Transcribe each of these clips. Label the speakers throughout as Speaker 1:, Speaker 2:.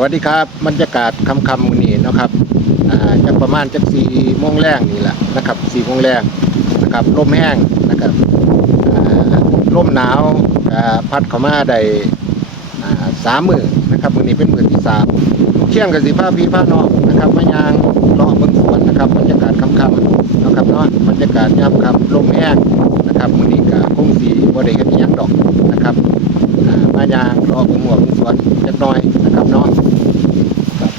Speaker 1: วัสดีครับบรรยากาศคำคำๆมื้อนี้นะครับอ่าจะประมาณจักสี่โมงแรงนี่แหละนะครับสี่โมงแรงนะครับลมแห้งนะครับอ่าลมหนาวอ่าพัดเข้ามาได้อ่าสามมือนะครับมื้อนี้เป็นมือที่สามเที่ยงกับสีผ้าพีผ้านอกนะครับมายางเลาะเบิ่งสวนนะครับบรรยากาศคำคำๆนะครับเนาะบรรยากาศยามคำลมแห้งนะครับมื้อนี้ก็คงสีบ่ได้เฮ็ดอิหยังดอกนะครับอ่ามายางรอเบิ่งหัวเบิ่งสวนเล็กน้อยนะครับเนาะครับ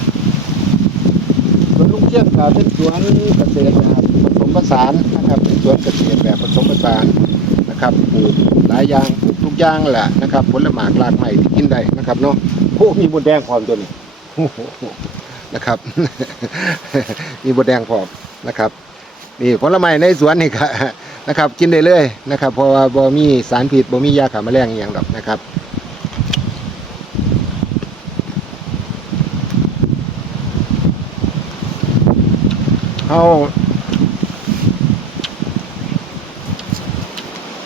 Speaker 1: สวนลูกเชี ยนก็เป็นสวนเกษตรแบบผสมผสานนะครับเป็นสวนเกษตรแบบผสมผสานนะครับปลูกหลายอย่างปลูกทุกอย่างแหละนะครับ ผลไม้รากไม้ที่กินได้นะครับเนาะโอ้มีบนแดงพร้อมตัวนี้โอ้โหนะครับ มีบนแดงพร้อมนะครับนี่ผลไม้ในสวนนี่ก็นะครับ กินได้เลยนะครับ เพราะว่าบ่มีสารพิษบ่มียาฆ่าแมลงอหย่างดอกนะครับ เฮา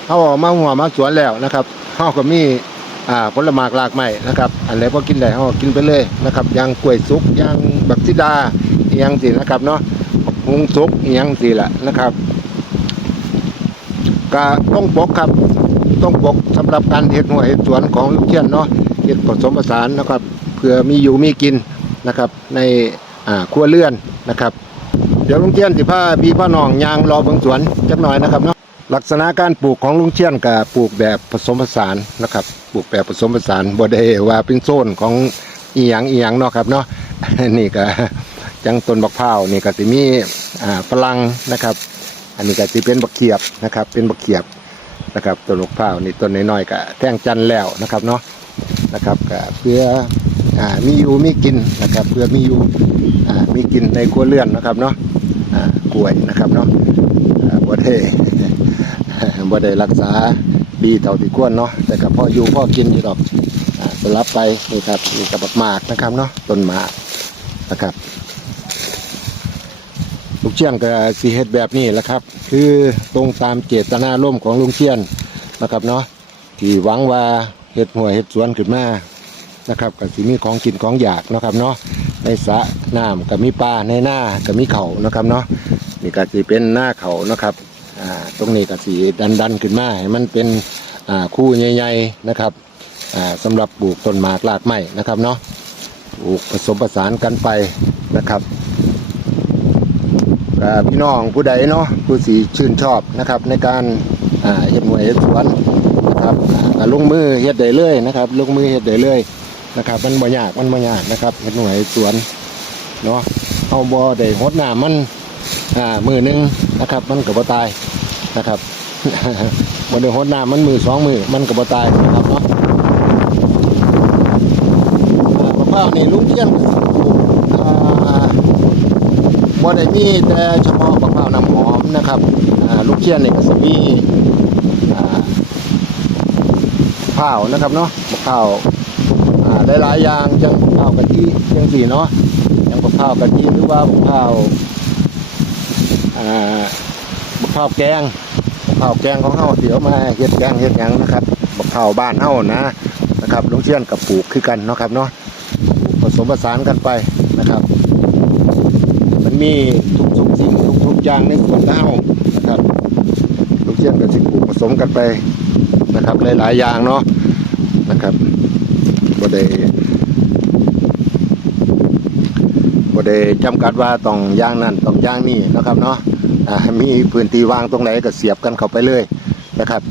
Speaker 1: เฮาเอามาหัวมาสวนแล้วนะครับเฮาก็มีอ่าผลไม้รากไม้นะครับ อันไหนพอกินได้เฮาก็กินไปเลยนะครับย่างกล้วยสุกย่างบักซิดายังสินะครับเนาะหุงสุกยังสิล่ะนะครับก็ต้องปกครับต้องปกสำหรับการเห็ดหัวเห็ดสวนของลูกเชียนเนาะเห็ดผสมผสานนะครับเพื่อมีอยู่มีกินนะครับ ในอ่าครัวเรือนนะครับ เดี๋ยวลุงเชียนสิพาพี่พ่อน้องยางรอเบิ่งสวนจักหน่อยนะครับเนาะลักษณะการปลูกของลุงเชียนกับปลูกแบบผสมผสานนะครับ ปลูกแบบผสมผสานบ่ได้ว่าเป็นโซนของอีหยังอีหยังเนาะครับเนาะนี่ก็จังต้นบักพร้าวนี่ก็สิมีอ่าฝรั่งนะครับ อันนี้ก็จะเป็นบักเขียบนะครับ เป็นบักเขียบนะครับต้นมะพร้าวนี่ต้นน้อยๆก็แท่งจันแล้วนะครับเนาะนะครับก็เพื่อ มีอยู่มีกินนะครับเพื่อมีอยู่มีกินในครัวเรือนนะครับเนาะกล้วยนะครับเนาะบ่ได้บ่ได้รักษาดีเท่าที่ควรเนาะแต่ก็พออยู่พอกินอยู่ดอกสลับไปนี่ครับนี่กับบักหมากนะครับเนาะต้นหมากนะครับลุงเชียนก็สีเฮ็ดแบบนี้แหละครับ คือตรงตามเจตนาร่มของลุงเชียนนะครับเนาะที่หวังว่าเฮ็ดหัวเฮ็ดสวนขึ้นมา นะครับก็สิมีของกินของอยากนะครับเนาะในสระน้ำก็มีปลาในหน้าก็มีเขานะครับเนาะนี่ก็สิเป็นหน้าเขานะครับอ่าตรงนี้ก็สิดันดันขึ้นมาให้มันเป็นอ่าคู่ใหญ่ๆนะครับอ่าสำหรับปลูกต้นหมากรากไม้นะครับเนาะปลูกผสมผสานกันไปนะครับก็พี่น้องผู้ใดเนาะผู้สีชื่นชอบนะครับ ในการอ่าเฮ็ดหวยเฮ็ดสวนนะครับลงมือเฮ็ดได้เลยนะครับ ลงมือเฮ็ดได้เลย นะครับ มันบ่ยากมันบ่ยากนะครับเฮ็ดหน่วยสวนเนาะเอาบ่อได้หดหน้ำมันอ่ามือหนึงนะครับ มันก็บ่ตายนะครับบ่ได้หดหน้ำมันมือสองมือมันก็บ่ตายนะครับเนาะมะพร้าวนี่ลุงเทียนก็สิปลูกอ่าบ่ได้มีแต่เฉพาะมะพร้าวน้ำหอมนะครับลูกเชียนนี่ก็จะมีอ่าข้าวนะครับเนาะมะพร้าว หลายๆอย่างจังมะพร้ากะทิจังสีเนาะจังมะพร้ากะทิหรือว่ามะพร้าวอ่ามะพร้าวแกงมะพร้าวแกงของเฮาเดี๋ยวมาเฮ็ดแกงเฮ็ดหยังนะครับมะพร้าวบ้านเฮานะนะครับลุงเชียนกับปลูกคือกันเนาะครับเนาะผสมผสานกันไปนะครับ มันมีทุกทุกสิ่งทุกทุกอย่างในสวนเฮานะครับลูกเชียนกับสิปลูกผสมกันไปนะครับหลายๆอย่างเนาะนะครับ บ่ได้บ่ได้จำกัดว่าต้องย่างนั้นต้องย่างนี้นะครับเนาะอ่ามีพื้นที่ว่างตรงไหนก็เสียบกันเข้าไปเลยนะครับ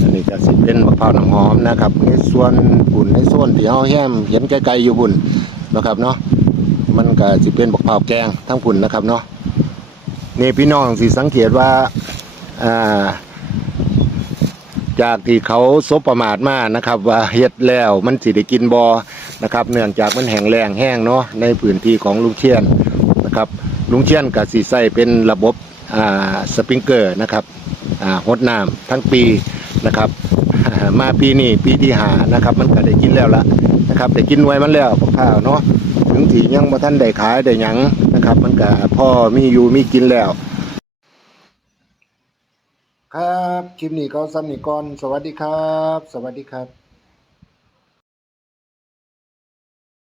Speaker 1: อันนี้ก็สิเป็นมะพร้าวน้ำหอมนะครับในส่วนบุญในส่วนที่เฮาแย้มเห็นไกลๆอยู่บุญนะครับเนาะมันก็สิเป็นบักเผาวแกงทั้งผุนนะครับเนาะนี่พี่น้องสิสังเกตว่าอ่า จากที่เขาซบประมาทมานะครับ ว่าเฮ็ดแล้วมันสิได้กินบอนะครับ เนื่องจากมันแห้งแรงแห้งเนาะในพื้นที่ของลุงเชียนนะครับลุงเชียนกับสีใส่เป็นระบบอ่าสปริงเกอร์นะครับอ่าหดน้ำทั้งปีนะครับ มาปีนี้ปีที่หานะครับมันก็ได้กินแล้วละนะครับได้กินไว้มันแล้วข้าวเนาะถึงที่ยังบ่ท่านได้ขายได้หยังนะครับ มันก็พ่อมีอยู่มีกินแล้ว ครับ คลิปนี้ก็ซ้ำนี่ก่อน สวัสดีครับ สวัสดีครับ